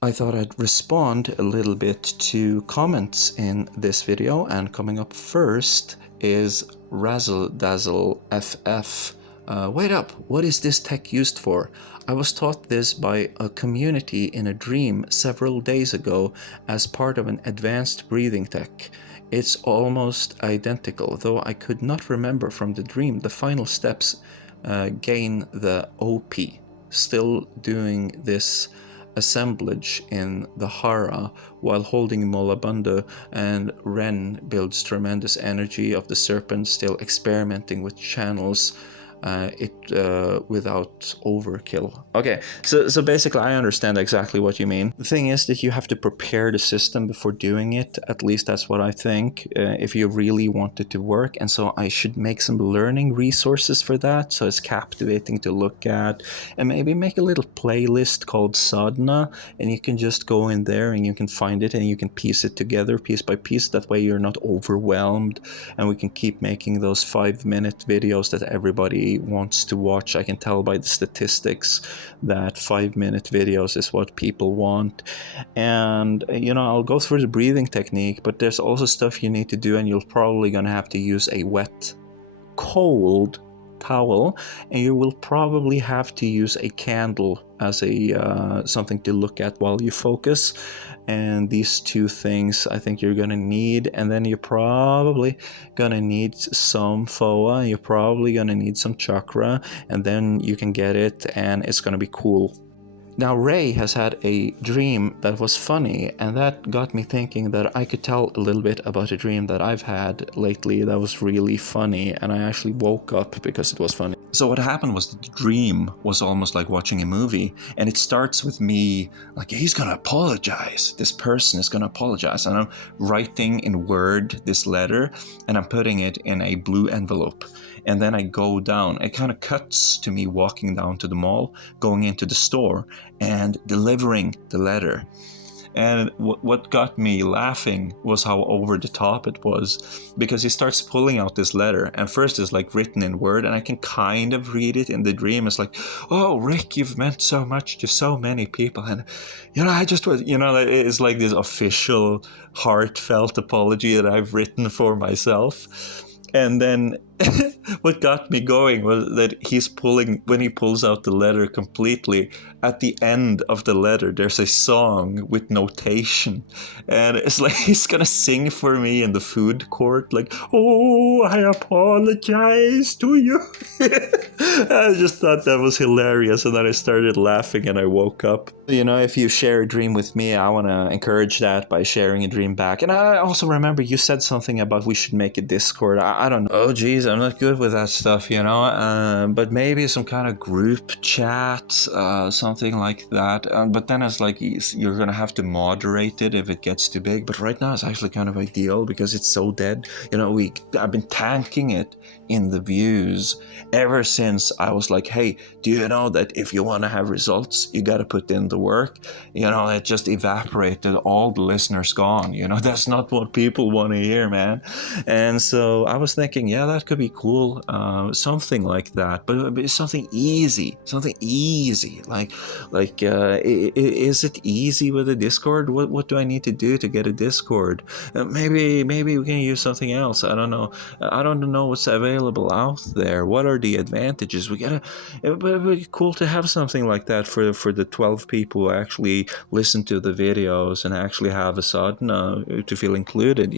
I thought I'd respond a little bit to comments in this video, and coming up first is Razzle Dazzle FF. Wait up, what is this tech used for? I was taught this by a community in a dream several days ago as part of an advanced breathing tech. It's almost identical, though I could not remember from the dream the final steps gain the OP. Still doing this assemblage in the Hara while holding Molabundu, and Ren builds tremendous energy of the serpent, still experimenting with channels without overkill. Okay, so basically I understand exactly what you mean. The thing is that you have to prepare the system before doing it. At least that's what I think, if you really want it to work. And so I should make some learning resources for that, so it's captivating to look at, and maybe make a little playlist called Sadhana, and you can just go in there and you can find it and you can piece it together piece by piece. That way you're not overwhelmed, and we can keep making those 5-minute videos that everybody wants to watch. I can tell by the statistics that 5-minute videos is what people want. And I'll go through the breathing technique, but there's also stuff you need to do, and you're probably gonna have to use a wet, cold towel, and you will probably have to use a candle as a something to look at while you focus. And these two things I think you're gonna need, and then you're probably gonna need some foa, you're probably gonna need some chakra, and then you can get it and it's gonna be cool. Now, Ray has had a dream that was funny, and that got me thinking that I could tell a little bit about a dream that I've had lately that was really funny, and I actually woke up because it was funny. So what happened was the dream was almost like watching a movie, and it starts with me like, he's gonna apologize, this person is gonna apologize, and I'm writing in Word this letter, and I'm putting it in a blue envelope. And then I go down, it kind of cuts to me walking down to the mall, going into the store and delivering the letter. And what got me laughing was how over the top it was, because he starts pulling out this letter, and first it's like written in Word, and I can kind of read it in the dream. It's like, oh, Rick, you've meant so much to so many people, and I just was, it's like this official heartfelt apology that I've written for myself. And then what got me going was that when he pulls out the letter completely, at the end of the letter, there's a song with notation. And it's like he's gonna sing for me in the food court, like, oh, I apologize to you. I just thought that was hilarious, and then I started laughing and I woke up. If you share a dream with me, I want to encourage that by sharing a dream back. And I also remember you said something about we should make a Discord. I don't know. Oh, geez, I'm not good with that stuff, but maybe some kind of group chat, something like that. But then it's like you're going to have to moderate it if it gets too big. But right now it's actually kind of ideal because it's so dead. I've been tanking it in the views ever since I was like, hey, do you know that if you want to have results, you got to put in the work? It just evaporated, all the listeners gone. That's not what people want to hear, man. And so I was thinking, yeah, that could be cool, something like that, but something easy, like is it easy with a Discord? What do I need to do to get a Discord? Maybe we can use something else. I don't know what's available out there. What are the advantages? It would be cool to have something like that for the 12 people who actually listen to the videos and actually have a sadhana to feel included.